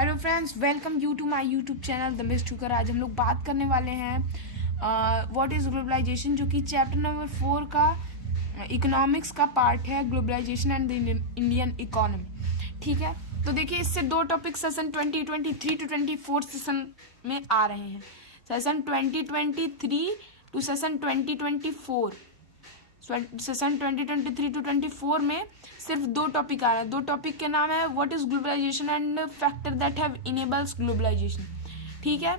Hello friends, welcome you to my YouTube channel the मिस टूकर। आज हम लोग बात करने वाले हैं व्हाट इज़ ग्लोबलाइजेशन, जो कि चैप्टर नंबर 4 का इकोनॉमिक्स का पार्ट है, globalisation and the Indian economy. ठीक है, तो देखिए इससे दो टॉपिक सेशन 2023 टू 24 सेशन में आ रहे हैं। Session 2023 to session 2024, session 2023 to 24 में सिर्फ दो टॉपिक आ रहा है। दो टॉपिक के नाम है what is globalisation and factor that have enables globalisation. ठीक है,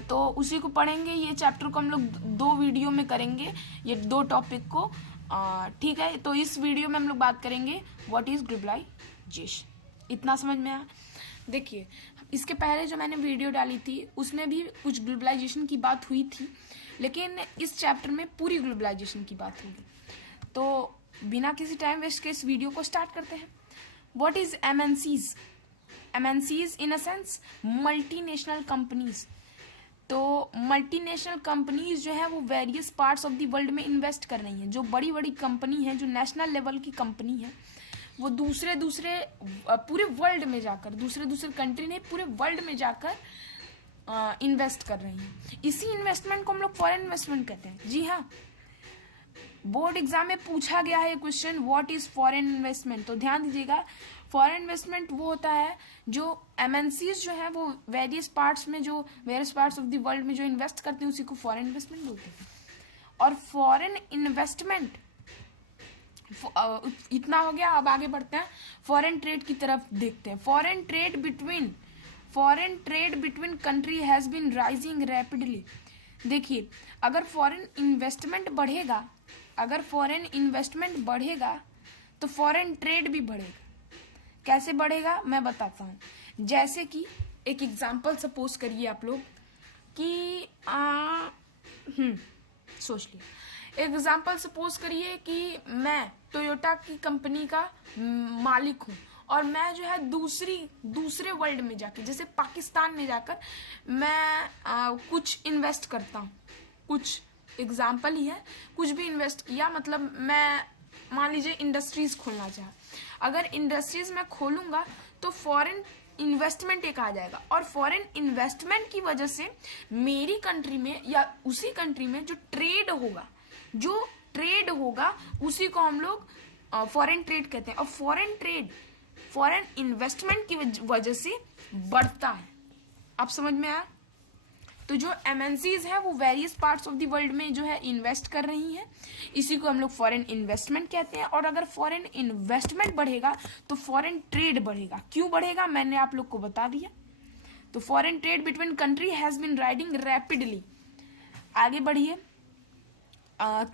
तो उसी को पढ़ेंगे। ये चैप्टर को हम लोग दो वीडियो में करेंगे, ये दो टॉपिक को। ठीक है, तो इस वीडियो में हम लोग बात करेंगे व्हाट इज ग्लोबलाइजेशन। इतना समझ में आया? देखिए, इसके पहले जो मैंने वीडियो डाली थी उसमें भी कुछ ग्लोबलाइजेशन की बात हुई थी, लेकिन इस चैप्टर में पूरी ग्लोबलाइजेशन की बात होगी। तो बिना किसी टाइम वेस्ट के इस वीडियो को स्टार्ट करते हैं। What is MNCs? MNCs in a sense multinational companies. तो मल्टीनेशनल कंपनीज जो है वो various parts of the world में इन्वेस्ट कर रही हैं। जो बड़ी बड़ी कंपनी है, जो नेशनल लेवल की कंपनी है, वो दूसरे पूरे वर्ल्ड में जाकर, दूसरे कंट्री नहीं, पूरे वर्ल्ड में जाकर इन्वेस्ट कर रही हैं। इसी इन्वेस्टमेंट को हम लोग फॉरेन इन्वेस्टमेंट कहते हैं। जी हाँ, बोर्ड एग्जाम में पूछा गया है question, what is foreign investment. तो ध्यान दीजिएगा, फॉरेन इन्वेस्टमेंट वो होता है जो एमएनसीज जो है वो various parts of the world में जो इन्वेस्ट करते हैं, उसी को फॉरेन इन्वेस्टमेंट बोलते हैं। और फॉरेन इन्वेस्टमेंट इतना हो गया। अब आगे बढ़ते हैं, फॉरेन ट्रेड की तरफ देखते हैं। Foreign trade between country has been rising rapidly. देखिए, अगर फॉरेन इन्वेस्टमेंट बढ़ेगा तो फॉरेन ट्रेड भी बढ़ेगा। कैसे बढ़ेगा मैं बताता हूँ। जैसे कि एक एग्जांपल सपोज करिए आप लोग कि सोच लिया। एग्जांपल सपोज करिए कि मैं टोयोटा की कंपनी का मालिक हूँ और मैं जो है दूसरे वर्ल्ड में जाकर, जैसे पाकिस्तान में जाकर मैं कुछ इन्वेस्ट करता हूँ। कुछ एग्जाम्पल ही है, कुछ भी इन्वेस्ट किया, मतलब मैं मान लीजिए इंडस्ट्रीज खोलना चाहा। अगर इंडस्ट्रीज में खोलूंगा तो फॉरेन इन्वेस्टमेंट एक आ जाएगा, और फॉरेन इन्वेस्टमेंट की वजह से मेरी कंट्री में या उसी कंट्री में जो ट्रेड होगा उसी को हम लोग फॉरेन ट्रेड कहते हैं। और फॉरेन इन्वेस्टमेंट की वजह से बढ़ता है। अब समझ में आया? तो जो एमएनसीज है वो various parts of the world में जो है इन्वेस्ट कर रही हैं, इसी को हम लोग फॉरेन इन्वेस्टमेंट कहते हैं। और अगर फॉरेन इन्वेस्टमेंट बढ़ेगा तो फॉरेन ट्रेड बढ़ेगा। क्यों बढ़ेगा मैंने आप लोग को बता दिया। तो foreign trade between country has been riding rapidly. आगे बढ़िए,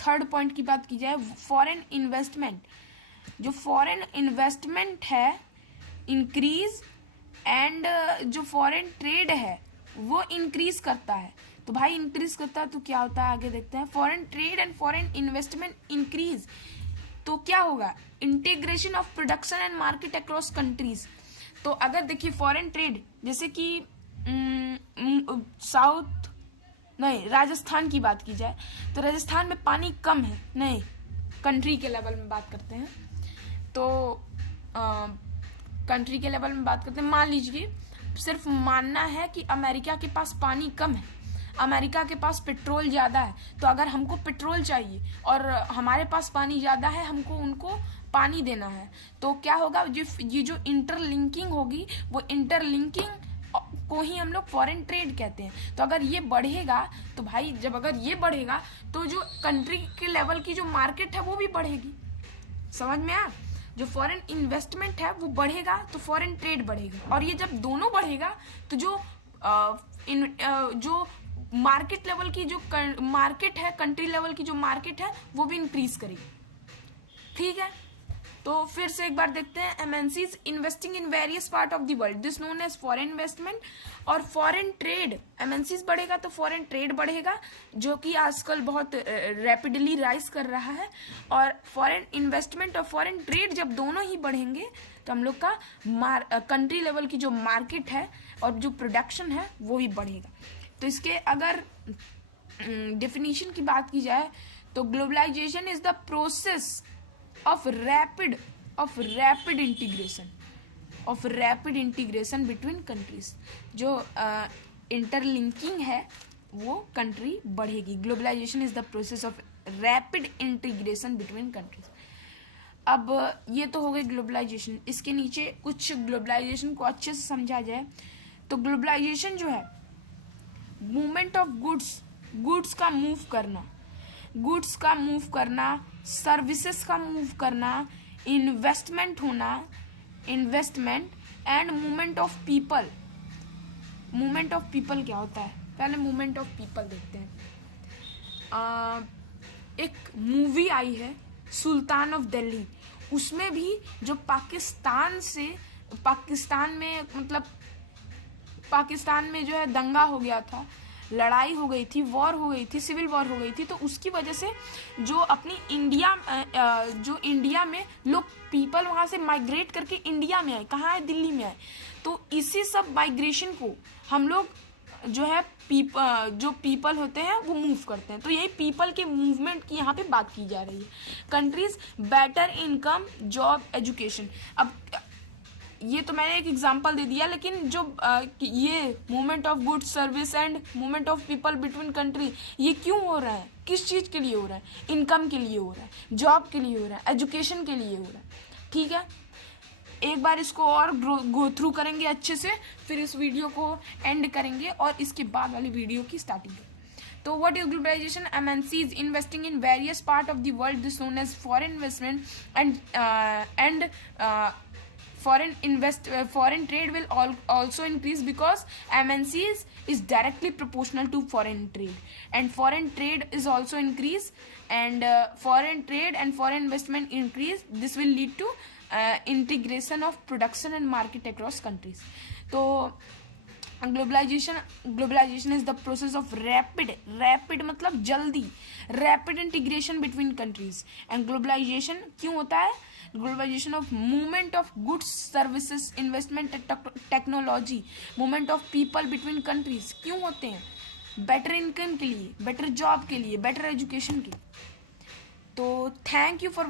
थर्ड पॉइंट की बात की जाए, फॉरेन इन्वेस्टमेंट। जो फॉरेन इन्वेस्टमेंट है इंक्रीज, एंड जो फॉरेन ट्रेड है वो इंक्रीज करता है। तो भाई इंक्रीज करता है तो क्या होता है, आगे देखते हैं। Foreign trade and foreign investment increase, तो क्या होगा, integration of production and market across countries. तो अगर देखिए फॉरेन ट्रेड, जैसे कि राजस्थान की बात की जाए तो राजस्थान में पानी कम है, नहीं कंट्री के लेवल में बात करते हैं। तो कंट्री के लेवल में बात करते हैं, मान लीजिए सिर्फ मानना है कि अमेरिका के पास पानी कम है, अमेरिका के पास पेट्रोल ज़्यादा है। तो अगर हमको पेट्रोल चाहिए और हमारे पास पानी ज़्यादा है, हमको उनको पानी देना है, तो क्या होगा, ये जो इंटरलिंकिंग होगी, वो इंटरलिंकिंग को ही हम लोग फॉरेन ट्रेड कहते हैं। तो अगर ये बढ़ेगा तो भाई, अगर ये बढ़ेगा तो जो कंट्री के लेवल की जो मार्केट है वो भी बढ़ेगी। समझ में आया? जो फॉरेन इन्वेस्टमेंट है वो बढ़ेगा तो फॉरेन ट्रेड बढ़ेगा, और ये जब दोनों बढ़ेगा तो जो मार्केट लेवल की जो मार्केट है, कंट्री लेवल की जो मार्केट है वो भी इंक्रीज करेगी। ठीक है, तो फिर से एक बार देखते हैं। MNCs investing in various part of the world, this known as foreign investment. और फॉरेन ट्रेड, एमएनसीज बढ़ेगा तो फॉरेन ट्रेड बढ़ेगा, जो कि आजकल बहुत रैपिडली राइज कर रहा है। और फॉरेन इन्वेस्टमेंट और फॉरेन ट्रेड जब दोनों ही बढ़ेंगे तो हम लोग का कंट्री लेवल की जो मार्केट है और जो प्रोडक्शन है वो भी बढ़ेगा। तो इसके अगर डेफिनेशन की बात की जाए तो globalisation is the process of rapid integration of rapid integration between countries. जो इंटरलिंकिंग है वो कंट्री बढ़ेगी। Globalisation is the process of rapid integration between countries. अब ये तो हो गई ग्लोबलाइजेशन। इसके नीचे कुछ ग्लोबलाइजेशन को अच्छे से समझा जाए तो ग्लोबलाइजेशन जो है मूवमेंट ऑफ गुड्स का मूव करना, सर्विसेज का मूव करना, investment and movement of people. Movement of people क्या होता है, पहले मूवमेंट ऑफ पीपल देखते हैं। एक मूवी आई है सुल्तान ऑफ दिल्ली, उसमें भी जो पाकिस्तान में जो है दंगा हो गया था, लड़ाई हो गई थी, वॉर हो गई थी, सिविल वॉर हो गई थी, तो उसकी वजह से जो अपनी इंडिया में लोग पीपल वहाँ से माइग्रेट करके इंडिया में आए, कहाँ आए, दिल्ली में आए। तो इसी सब माइग्रेशन को हम लोग जो है जो पीपल होते हैं वो मूव करते हैं। तो यही पीपल के मूवमेंट की यहाँ पे बात की जा रही है। Countries better income, job, education. अब ये तो मैंने एक एग्जांपल दे दिया, लेकिन जो ये movement of goods, service and movement of people between country, ये क्यों हो रहा है, किस चीज़ के लिए हो रहा है? इनकम के लिए हो रहा है, जॉब के लिए हो रहा है, एजुकेशन के लिए हो रहा है। ठीक है, एक बार इसको और गो थ्रू करेंगे अच्छे से, फिर इस वीडियो को एंड करेंगे और इसके बाद वाली वीडियो की स्टार्टिंग करेंगे। तो what is globalisation? MNCs investing in various part of the world, this known as foreign investment and foreign trade will also increase because MNCs is directly proportional to foreign trade, and foreign trade is also increase, and foreign trade and foreign investment increase. This will lead to integration of production and market across countries. तो globalisation is the process of rapid मतलब जल्दी, rapid integration between countries. And globalisation क्यों होता है? Globalisation of movement of goods, services, investment, technology, movement of people between countries क्यों होते हैं? Better income के लिए, बेटर जॉब के लिए, बेटर एजुकेशन के लिए। तो thank you for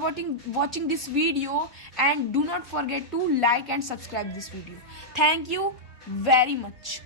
watching this video, and do not forget to like and subscribe this video. Thank you very much.